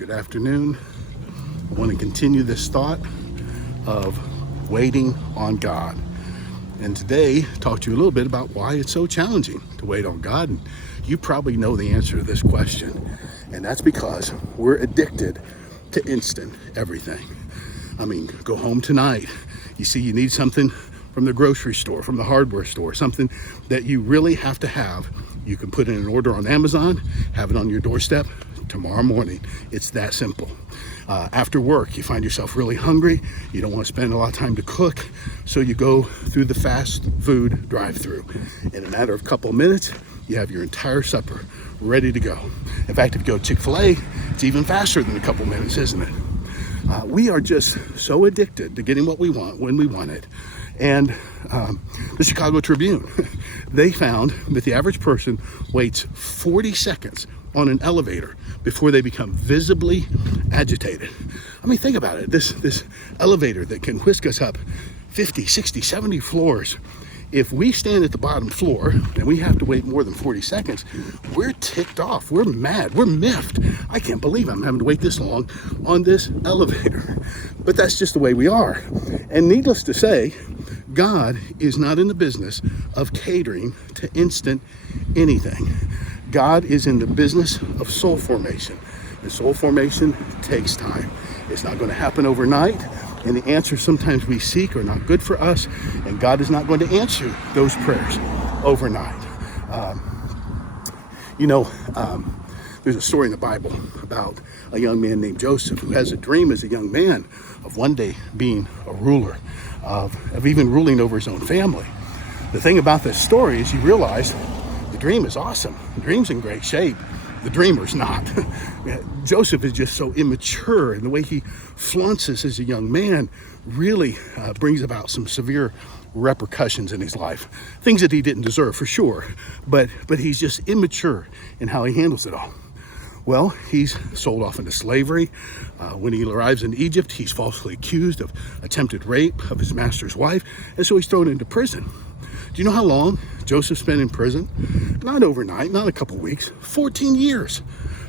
Good afternoon. I want to continue this thought of waiting on God. And today, talk to you a little bit about why it's so challenging to wait on God. And you probably know the answer to this question. And that's because we're addicted to instant everything. I mean, go home tonight. You see you need something from the grocery store, from the hardware store, something that you really have to have. You can put in an order on Amazon, have it on your doorstep tomorrow morning. It's that simple. After work, you find yourself really hungry. You don't want to spend a lot of time to cook, so you go through the fast food drive-through. In a matter of a couple of minutes, you have your entire supper ready to go. In fact, if you go to Chick-fil-A, it's even faster than a couple minutes, isn't it? We are just so addicted to getting what we want when we want it. And the Chicago Tribune, they found that the average person waits 40 seconds on an elevator before they become visibly agitated. I mean, think about it. This elevator that can whisk us up 50, 60, 70 floors. If we stand at the bottom floor and we have to wait more than 40 seconds, we're ticked off. We're mad. We're miffed. I can't believe I'm having to wait this long on this elevator. But that's just the way we are. And needless to say, God is not in the business of catering to instant anything. God is in the business of soul formation. And soul formation takes time. It's not going to happen overnight. And the answers sometimes we seek are not good for us. And God is not going to answer those prayers overnight. There's a story in the Bible about a young man named Joseph who has a dream as a young man of one day being a ruler, of even ruling over his own family. The thing about this story is you realize the dream is awesome. The dream's in great shape. The dreamer's not. Joseph is just so immature, and the way he flaunts this as a young man really brings about some severe repercussions in his life. Things that he didn't deserve, for sure, but he's just immature in how he handles it all. Well, he's sold off into slavery. When he arrives in Egypt, he's falsely accused of attempted rape of his master's wife, and so he's thrown into prison. Do you know how long Joseph spent in prison? Not overnight, not a couple weeks, 14 years.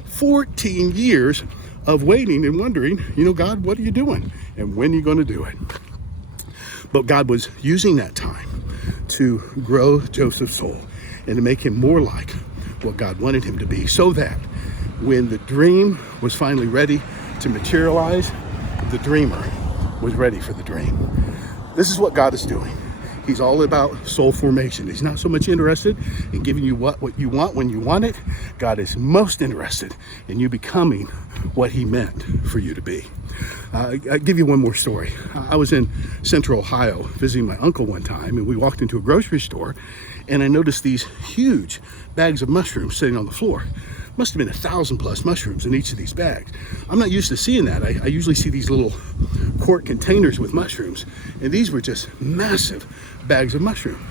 14 years of waiting and wondering, God, what are you doing? And when are you going to do it? But God was using that time to grow Joseph's soul and to make him more like what God wanted him to be, so that when the dream was finally ready to materialize, the dreamer was ready for the dream. This is what God is doing. He's all about soul formation. He's not so much interested in giving you what you want when you want it. God is most interested in you becoming what he meant for you to be. I'll give you one more story. I was in Central Ohio visiting my uncle one time, and we walked into a grocery store, and I noticed these huge bags of mushrooms sitting on the floor. Must have been 1,000+ mushrooms in each of these bags. I'm not used to seeing that. I usually see these little quart containers with mushrooms, and these were just massive bags of mushroom.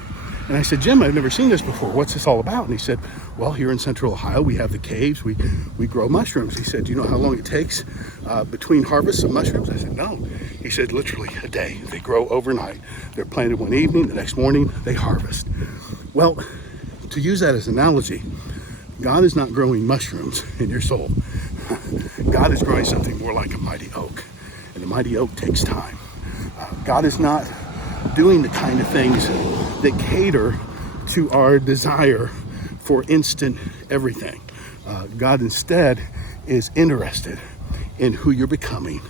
And I said, Jim, I've never seen this before. What's this all about? And he said, well, here in Central Ohio, we have the caves. We grow mushrooms. He said, do you know how long it takes between harvests of mushrooms? I said, no. He said, literally a day. They grow overnight. They're planted one evening. The next morning, they harvest. Well, to use that as an analogy, God is not growing mushrooms in your soul. God is growing something more like a mighty oak. And the mighty oak takes time. God is not doing the kind of things that cater to our desire for instant everything. God instead is interested in who you're becoming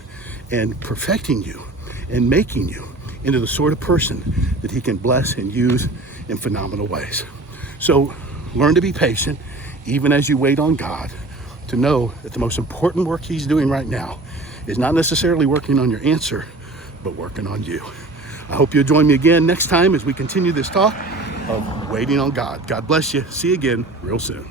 and perfecting you and making you into the sort of person that he can bless and use in phenomenal ways. So learn to be patient, even as you wait on God, to know that the most important work he's doing right now is not necessarily working on your answer, but working on you. I hope you'll join me again next time as we continue this talk of waiting on God. God bless you. See you again real soon.